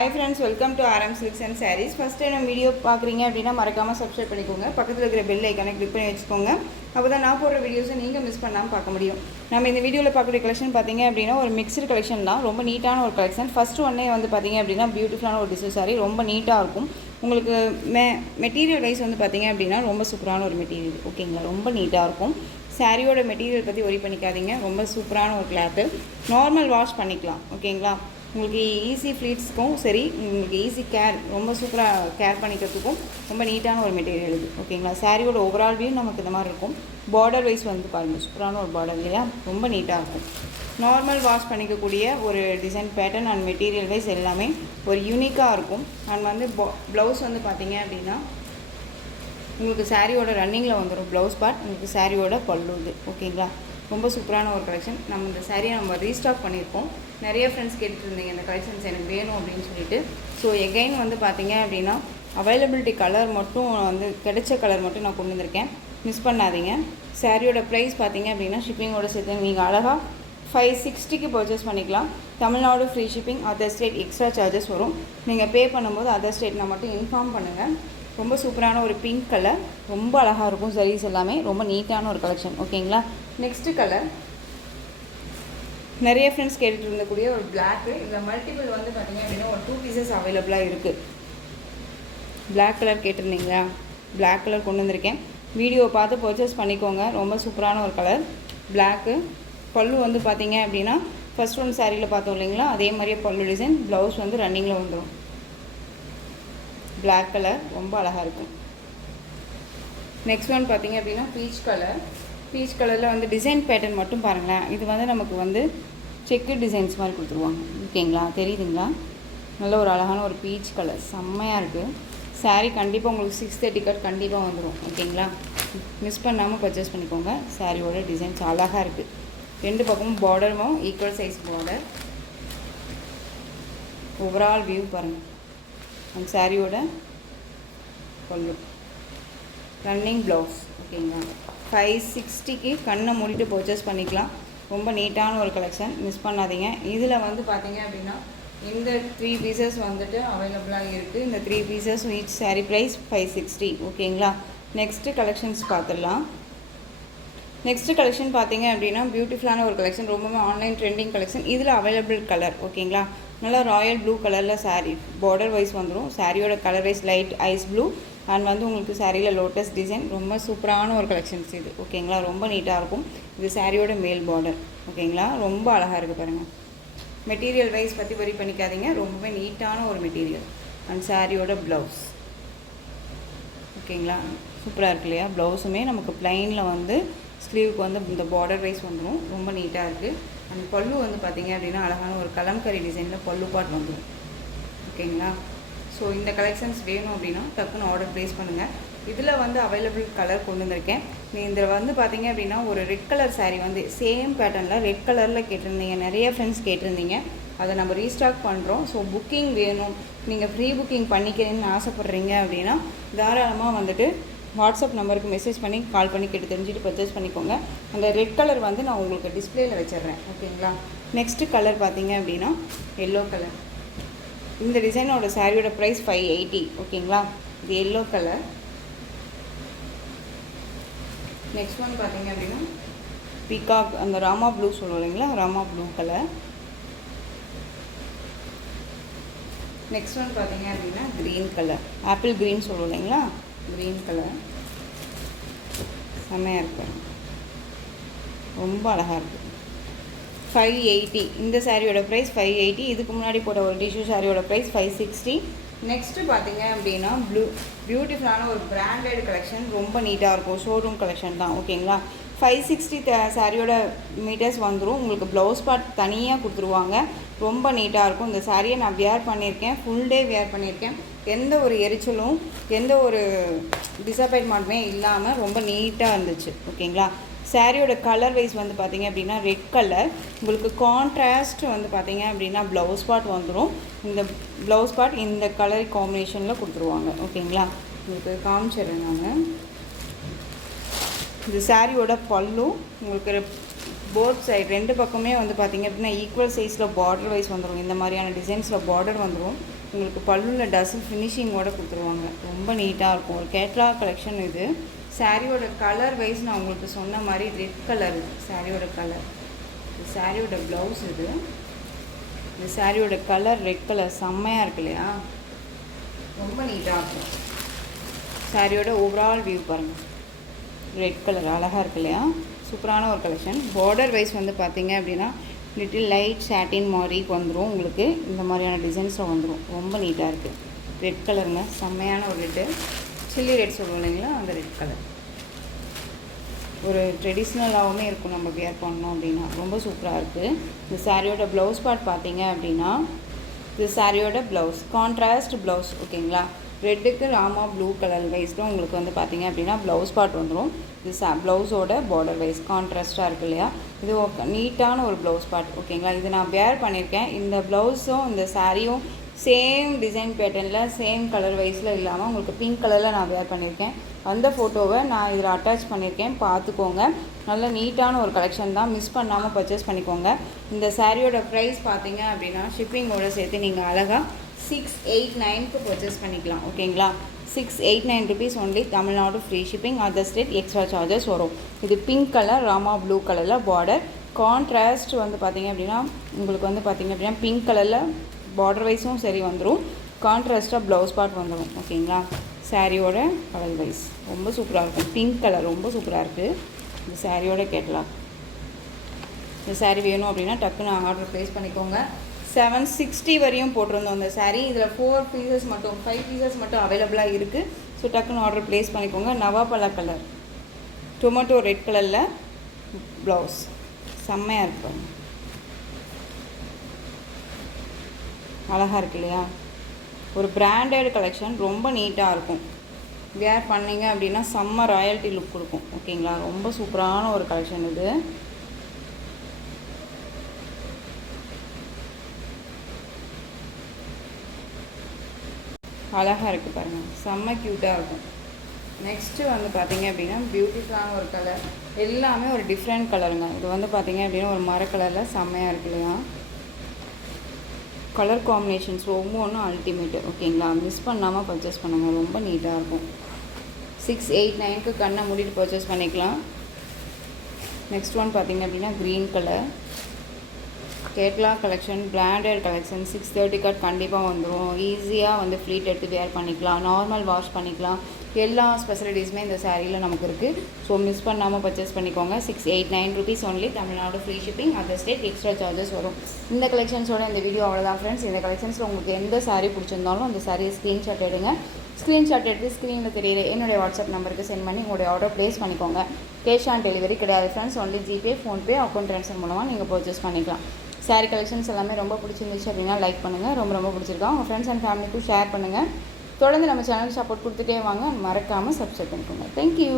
Hi friends, welcome to RM Silks and Sarees. First time நம்ம video பார்க்குறீங்க அப்படின்னா மறக்காமல் சப்ஸ்கிரைப் பண்ணிக்கோங்க. பக்கத்தில் இருக்கிற பெல் ஐக்கானை கிளிக் பண்ணி வச்சுக்கோங்க. அப்போ தான் நான் போடுற வீடியோஸை நீங்கள் மிஸ் பண்ணாமல் பார்க்க முடியும். நம்ம இந்த வீடியோவில் பார்க்கக்கூடிய கலெக்ஷன் பார்த்தீங்க அப்படின்னா ஒரு மிக்சடு கலெக்ஷன் தான். ரொம்ப நீட்டான ஒரு கலெக்ஷன். ஃபஸ்ட்டு ஒன்னே வந்து பார்த்தீங்க அப்படின்னா பியூட்டிஃபுல்லான ஒரு டிசைன் சாரி. ரொம்ப நீட்டாக இருக்கும். உங்களுக்கு மெட்டீரியல் வைஸ் வந்து பார்த்தீங்க அப்படின்னா ரொம்ப சூப்பரான ஒரு மெட்டீரியல். ஓகேங்களா, ரொம்ப நீட்டாக இருக்கும். சாரியோட மெட்டீரியல் பற்றி ஒரி பண்ணிக்காதீங்க. ரொம்ப சூப்பரான ஒரு கிளாத்து. நார்மல் வாஷ் பண்ணிக்கலாம். ஓகேங்களா, உங்களுக்கு ஈஸி ஃப்ளீட்ஸ்க்கும் சரி, உங்களுக்கு ஈஸி கேர், ரொம்ப சூப்பராக கேர் பண்ணிக்கிறதுக்கும் ரொம்ப நீட்டான ஒரு மெட்டீரியல் இது. ஓகேங்களா, சாரியோட ஓவரால் வியூ நமக்கு இந்த மாதிரி இருக்கும். பார்டர் வைஸ் வந்து பாருங்கள், சூப்பரான ஒரு பார்டர் இல்லையா, ரொம்ப நீட்டாக இருக்கும். நார்மல் வாஷ் பண்ணிக்கக்கூடிய ஒரு design pattern and material wise எல்லாமே ஒரு யூனிக்காக இருக்கும். அண்ட் வந்து ப்ளவுஸ் வந்து பார்த்தீங்க அப்படின்னா உங்களுக்கு சாரியோட ரன்னிங்கில் வந்துடும் ப்ளவுஸ் பார்ட். உங்களுக்கு சாரியோட பல்லு இது. ஓகேங்களா, ரொம்ப சூப்பரான ஒரு கலெக்ஷன். நம்ம இந்த சாரியை நம்ம ரீஸ்டாக் பண்ணியிருக்கோம். நிறைய ஃப்ரெண்ட்ஸ் கேட்டுருந்தீங்க இந்த கலெக்ஷன்ஸ் எனக்கு வேணும் அப்படின்னு சொல்லிட்டு. ஸோ எகைன் வந்து பார்த்தீங்க அப்படின்னா அவைலபிலிட்டி கலர் மட்டும் வந்து கிடைச்ச கலர் மட்டும் நான் கொண்டு வந்திருக்கேன், மிஸ் பண்ணாதீங்க. சாரியோட ப்ரைஸ் பார்த்தீங்க அப்படின்னா ஷிப்பிங்கோட சேர்த்து நீங்கள் அழகாக 560க்கு பர்ச்சேஸ் பண்ணிக்கலாம். Tamil Nadu free shipping, other state extra charges வரும். நீங்கள் பே பண்ணும்போது அதர் ஸ்டேட் நான் மட்டும் இன்ஃபார்ம் பண்ணுங்கள். ரொம்ப சூப்பரான ஒரு பிங்க் கலர், ரொம்ப அழகாக இருக்கும். சாரீஸ் எல்லாமே ரொம்ப நீட்டான ஒரு கலெக்ஷன். ஓகேங்களா, நெக்ஸ்ட்டு கலர் நிறைய ஃப்ரெண்ட்ஸ் கேட்டுட்டு இருந்தக்கூடிய ஒரு பிளாக்கு. இதில் மல்டிபிள் வந்து பார்த்தீங்க அப்படின்னா ஒரு 2 பீசஸ் அவைலபிளாக இருக்குது. பிளாக் கலர் கேட்டிருந்தீங்களா, பிளாக் கலர் கொண்டு வந்திருக்கேன். வீடியோவை பார்த்து பர்ச்சேஸ் பண்ணிக்கோங்க. ரொம்ப சூப்பரான ஒரு கலர் பிளாக்கு. பல்லு வந்து பார்த்தீங்க அப்படின்னா ஃபஸ்ட் ஒன் சாரியில் பார்த்தோம் இல்லைங்களா, அதே மாதிரியே பல்லு டிசைன். ப்ளவுஸ் வந்து ரன்னிங்கில் வந்துடும். பிளாக் கலர் ரொம்ப அழகாக இருக்கும். நெக்ஸ்ட் ஒன் பார்த்தீங்க அப்படின்னா பீச் கலர். பீச் கலரில் வந்து டிசைன் பேட்டர்ன் மட்டும் பாருங்களேன். இது வந்து நமக்கு வந்து செக்கு டிசைன்ஸ் மாதிரி கொடுத்துருவாங்க. ஓகேங்களா, தெரியுதுங்களா, நல்ல ஒரு அழகான ஒரு பீச் கலர், செம்மையாக இருக்குது. சாரீ கண்டிப்பாக உங்களுக்கு 630 கட் கண்டிப்பாக வந்துடும். ஓகேங்களா, மிஸ் பண்ணாமல் பர்ச்சேஸ் பண்ணிக்கோங்க. சாரியோட டிசைன்ஸ் அழகாக இருக்குது. ரெண்டு பக்கமும் பார்டரும் equal size border. Overall view பாருங்கள். அந்த சாரியோட பல்லு, ரன்னிங் ப்ளவுஸ். ஓகேங்களா, 560க்கு கண்ணை மூடிட்டு பர்ச்சேஸ் பண்ணிக்கலாம். ரொம்ப நீட்டான ஒரு கலெக்ஷன், மிஸ் பண்ணாதீங்க. இதில் வந்து பார்த்தீங்க அப்படின்னா இந்த 3 பீசஸ் வந்துட்டு அவைலபிளாக இருக்குது. இந்த 3 பீசஸ் ஈச் சாரீ ப்ரைஸ் 560. ஓகேங்களா, நெக்ஸ்ட்டு கலெக்ஷன்ஸ் பார்த்துடலாம். நெக்ஸ்ட்டு கலெக்ஷன் பார்த்தீங்க அப்படின்னா பியூட்டிஃபுல்லான ஒரு கலெக்ஷன், ரொம்பவே ஆன்லைன் ட்ரெண்டிங் கலெக்ஷன். இதில் அவைலபிள் கலர். ஓகேங்களா, நல்லா ராயல் ப்ளூ கலரில் சாரீ பார்டர் வைஸ் வந்துடும். சாரியோட colour wise light ice blue and வந்து உங்களுக்கு சாரியில் லோட்டஸ் டிசைன். ரொம்ப சூப்பரான ஒரு கலெக்ஷன்ஸ் இது. ஓகேங்களா, ரொம்ப நீட்டாக இருக்கும். இது சாரியோட மேல் பார்டர். ஓகேங்களா, ரொம்ப அழகாக இருக்குது பாருங்கள். மெட்டீரியல் வைஸ் பற்றி வரி பண்ணிக்காதீங்க, ரொம்பவே நீட்டான ஒரு மெட்டீரியல். அண்ட் சாரியோட ப்ளவுஸ். ஓகேங்களா, சூப்பராக இருக்கு இல்லையா. ப்ளவுஸுமே நமக்கு ப்ளைனில் வந்து ஸ்லீவுக்கு வந்து இந்த பார்டர் வைஸ் வந்துடும். ரொம்ப நீட்டாக இருக்குது. அண்ட் பல்லு வந்து பார்த்திங்க அப்படின்னா அழகான ஒரு கலம்கரி டிசைனில் பல்லு பாட் வந்துடும். ஓகேங்களா, ஸோ இந்த கலெக்ஷன்ஸ் வேணும் அப்படின்னா டக்குன்னு ஆர்டர் ப்ளேஸ் பண்ணுங்கள். இதில் வந்து அவைலபிள் கலர் கொண்டு வந்திருக்கேன். இதில் வந்து பார்த்திங்க அப்படின்னா ஒரு ரெட் கலர் சாரீ வந்து சேம் பேட்டர்னில் ரெட் கலரில் கேட்டிருந்தீங்க, நிறைய ஃப்ரெண்ட்ஸ் கேட்டிருந்தீங்க. அதை நம்ம ரீஸ்டாக் பண்ணுறோம். ஸோ புக்கிங் வேணும், நீங்கள் ப்ரீ புக்கிங் பண்ணிக்கிறேன்னு ஆசைப்பட்றீங்க அப்படின்னா தாராளமாக வந்துட்டு வாட்ஸ்அப் நம்பருக்கு மெசேஜ் பண்ணி கால் பண்ணி கேட்டு தெரிஞ்சுட்டு பர்ச்சேஸ் பண்ணிக்கோங்க. அந்த ரெட் கலர் வந்து நான் உங்களுக்கு டிஸ்பிளேயில் வச்சிடுறேன். ஓகேங்களா, நெக்ஸ்ட்டு கலர் பார்த்தீங்க அப்படின்னா எல்லோ கலர். இந்த டிசைனோட சாரியோட ப்ரைஸ் 580. ஓகேங்களா, இது எல்லோ கலர். நெக்ஸ்ட் ஒன் பார்த்தீங்க அப்படின்னா பீகாக், அந்த ராமா ப்ளூ சொல்லுவோம் இல்லைங்களா, Rama blue colour. Next one பார்த்தீங்க அப்படின்னா க்ரீன் கலர், ஆப்பிள் க்ரீன் சொல்லுவோம் இல்லைங்களா, க்ரீன் கலர். செம்மையாக இருக்கு, ரொம்ப அழகாக இருக்குது. 580. இந்த சாரியோட ப்ரைஸ் 580. இதுக்கு முன்னாடி போட்ட ஒரு டிஷ்யூ சாரியோட ப்ரைஸ் 560. நெக்ஸ்ட்டு பார்த்தீங்க அப்படின்னா பியூட்டிஃபுல்லான ஒரு பிராண்டட் கலெக்ஷன், ரொம்ப நீட்டாக இருக்கும். ஷோரூம் கலெக்ஷன் தான். ஓகேங்களா, 560 சாரியோட மீட்டர்ஸ் வந்துடும். உங்களுக்கு ப்ளவுஸ் பார்ட் தனியாக கொடுத்துருவாங்க. ரொம்ப நீட்டாக இருக்கும். இந்த சாரியை நான் வியர் பண்ணியிருக்கேன், ஃபுல் டே வியர் பண்ணியிருக்கேன். எந்த ஒரு எரிச்சலும் எந்த ஒரு டிசப்பாயின்மெண்ட்டுமே இல்லாமல் ரொம்ப நீட்டாக இருந்துச்சு. ஓகேங்களா, சாரியோட கலர் வைஸ் வந்து பார்த்திங்க அப்படின்னா ரெட் கலர். உங்களுக்கு கான்ட்ராஸ்ட் வந்து பார்த்திங்க அப்படின்னா ப்ளவுஸ் பார்ட் வந்துடும். இந்த ப்ளவுஸ் பார்ட் இந்த கலர் காம்பினேஷனில் கொடுத்துருவாங்க. ஓகேங்களா, உங்களுக்கு காமிச்சிடுறேன் நான். இந்த சாரியோட பல்லு உங்களுக்கு போத் சைடு ரெண்டு பக்கமே வந்து பார்த்திங்க அப்படின்னா ஈக்குவல் சைஸில் பார்டர் வைஸ் வந்துடும். இந்த மாதிரியான டிசைன்ஸில் பார்டர் வந்துடும். உங்களுக்கு பல்லுவில் டசல் ஃபினிஷிங்கோடு கொடுத்துருவாங்க. ரொம்ப நீட்டாக இருக்கும். ஒரு கேட்லாக் கலெக்ஷன் இது. சாரியோட கலர் வைஸ் நான் உங்களுக்கு சொன்ன மாதிரி ரெட் கலர் இது சாரியோட கலர். இது சாரியோட ப்ளவுஸ் இது. இந்த சாரியோட கலர் ரெட் கலர் செம்மையாக இருக்கு இல்லையா? ரொம்ப நீட்டாக இருக்கும். சாரியோட ஓவரால் வியூ பாருங்கள். ரெட் கலர் அழகாக இருக்கு இல்லையா? சூப்பரான ஒரு கலெக்ஷன். பார்டர் வைஸ் வந்து பார்த்தீங்க அப்படின்னா லிட்டில் லைட் சாட்டின் மாதிரிக்கு வந்துடும். உங்களுக்கு இந்த மாதிரியான டிசைன்ஸில் வந்துடும். ரொம்ப நீட்டாக இருக்குது. ரெட் கலருங்க, செம்மையான ஒரு ரெட்டு. சில்லி ரெட் சொல்லுவோம் இல்லைங்களா, அந்த ரெட் கலர். ஒரு ட்ரெடிஷ்னலாகவுமே இருக்கும் நம்ம வியர் பண்ணோம் அப்படின்னா. ரொம்ப சூப்பராக இருக்குது. இந்த சாரியோட ப்ளவுஸ் பார்ட் பார்த்தீங்க அப்படின்னா இது சாரியோட ப்ளவுஸ் கான்ட்ராஸ்ட் ப்ளவுஸ். ஓகேங்களா? ரெட்டுக்கு ராமா ப்ளூ கலர் வைஸில் உங்களுக்கு வந்து பார்த்தீங்க அப்படின்னா ப்ளவுஸ் பார்ட் வந்துடும். இது ப்ளவுஸோட பார்டர் வைஸ் கான்ட்ராஸ்ட்டாக இருக்குது இல்லையா? இது நீட்டான ஒரு ப்ளவுஸ் பார்ட். ஓகேங்களா? இது நான் வேர் பண்ணியிருக்கேன். இந்த ப்ளவுஸும் இந்த சாரியும் சேம் டிசைன் பேட்டர்னில் சேம் கலர் வைஸில் இல்லாமல் உங்களுக்கு பிங்க் கலரில் நான் வேர் பண்ணியிருக்கேன். அந்த ஃபோட்டோவை நான் இதில் அட்டாச் பண்ணியிருக்கேன், பார்த்துக்கோங்க. நல்ல நீட்டான ஒரு கலெக்ஷன் தான், மிஸ் பண்ணாமல் பர்ச்சேஸ் பண்ணிக்கோங்க. இந்த சாரியோட ப்ரைஸ் பார்த்தீங்க அப்படின்னா ஷிப்பிங்கோடு சேர்த்து நீங்கள் அழகாக 689க்கு பர்ச்சேஸ் பண்ணிக்கலாம். ஓகேங்களா? 689 rupees only. Tamil Nadu free shipping. Other state extra charges வரும். இது பிங்க் கலர் ராமா ப்ளூ கலரில் பார்டர். கான்ட்ராஸ்ட் வந்து பார்த்திங்க அப்படின்னா உங்களுக்கு வந்து பார்த்திங்க அப்படின்னா பிங்க் கலரில் பார்டர் வைஸும் சரி வந்துடும். கான்ட்ராஸ்ட்டாக ப்ளவுஸ் பார்ட் வந்துடும். ஓகேங்களா? சாரியோட கலர் வைஸ் ரொம்ப சூப்பராக இருக்கும். பிங்க் கலர் ரொம்ப சூப்பராக இருக்குது. இந்த சாரியோட கேட்லாக். இந்த சாரீ வேணும் அப்படின்னா டக்குன்னு ஆர்டர் ப்ளேஸ் பண்ணிக்கோங்க. 760 வரையும் போட்டிருந்தோம் இந்த சாரீ. இதில் 4 பீசஸ் மட்டும் 5 பீசஸ் மட்டும் அவைலபிளாக இருக்குது. ஸோ டக்குன்னு ஆர்டர் ப்ளேஸ் பண்ணிக்கோங்க. நவாப்பழ கலர் டொமேட்டோ ரெட் கலரில் ப்ளவுஸ் செம்மையாக இருக்கும். அழகாக இருக்கு இல்லையா? ஒரு பிராண்டட் கலெக்ஷன். ரொம்ப நீட்டாக இருக்கும். வேர் பண்ணிங்க அப்படின்னா செம்ம ராயல்ட்டி லுக் கொடுக்கும். ஓகேங்களா? ரொம்ப சூப்பரான ஒரு கலெக்ஷன் இது. அழகாக இருக்குது பாருங்கள். செம்ம க்யூட்டாக இருக்கும். நெக்ஸ்ட்டு வந்து பார்த்திங்க அப்படின்னா பியூட்டிஃபுல்லான ஒரு கலர். எல்லாமே ஒரு டிஃப்ரெண்ட் கலருங்க. இது வந்து பார்த்திங்க அப்படின்னா ஒரு மர கலரில் செம்மையாக இருக்கு இல்லையா? கலர் காம்பினேஷன்ஸ் ஒவ்வொன்றும் அல்டிமேட்டு. ஓகேங்களா? மிஸ் பண்ணாமல் பர்ச்சேஸ் பண்ணுங்கள். ரொம்ப நீட்டாக இருக்கும். 689க்கு கண்ணை மூடிட்டு பர்ச்சேஸ் பண்ணிக்கலாம். நெக்ஸ்ட் ஒன் பார்த்திங்க அப்படின்னா green colour catalogue collection. Branded collection. 630 cut கண்டிப்பாக வந்துடும். ஈஸியாக வந்து ஃப்ளீட் எடுத்து வேர் பண்ணிக்கலாம். நார்மல் வாஷ் பண்ணிக்கலாம். எல்லா ஸ்பெசிலிட்டிஸுமே இந்த சாரியில் நமக்கு இருக்குது. ஸோ மிஸ் பண்ணாமல் பர்ச்சேஸ் பண்ணிக்கோங்க. 689 rupees only. Tamil Nadu free shipping. Other state extra charges வரும். இந்த கலெக்ஷன்ஸோட இந்த வீடியோ அவ்வளோதான் ஃப்ரெண்ட்ஸ். இந்த கலெக்ஷன்ஸில் உங்களுக்கு எந்த சாரீ பிடிச்சிருந்தாலும் அந்த சாரியை ஸ்க்ரீன்ஷாட் எடுங்க. ஸ்க்ரீன்ஷாட் எடுத்து ஸ்க்ரீனில் தெரியுற என்னுடைய வாட்ஸ்அப் நம்பருக்கு சென்ட் பண்ணி உங்களுடைய ஆர்டர் ப்ளேஸ் பண்ணிக்கோங்க. கேஷ் ஆன் டெலிவரி கிடையாது friends. Only GPay, PhonePe, account transfer மூலமாக நீங்கள் பர்ச்சேஸ் பண்ணிக்கலாம். சாரீ கலெக்ஷன்ஸ் எல்லாமே ரொம்ப பிடிச்சிருந்துச்சு அப்படின்னா லைக் பண்ணுங்கள். ரொம்ப பிடிச்சிருக்கா உங்கள் ஃப்ரெண்ட்ஸ் அண்ட் ஃபேமிலிக்கும் ஷேர் பண்ணுங்கள். தொடர்ந்து நம்ம சேனல் சப்போர்ட் கொடுத்துட்டே வாங்க. மறக்காமல் சப்ஸ்கிரைப் பண்ணிக்கோங்க. தேங்க்யூ.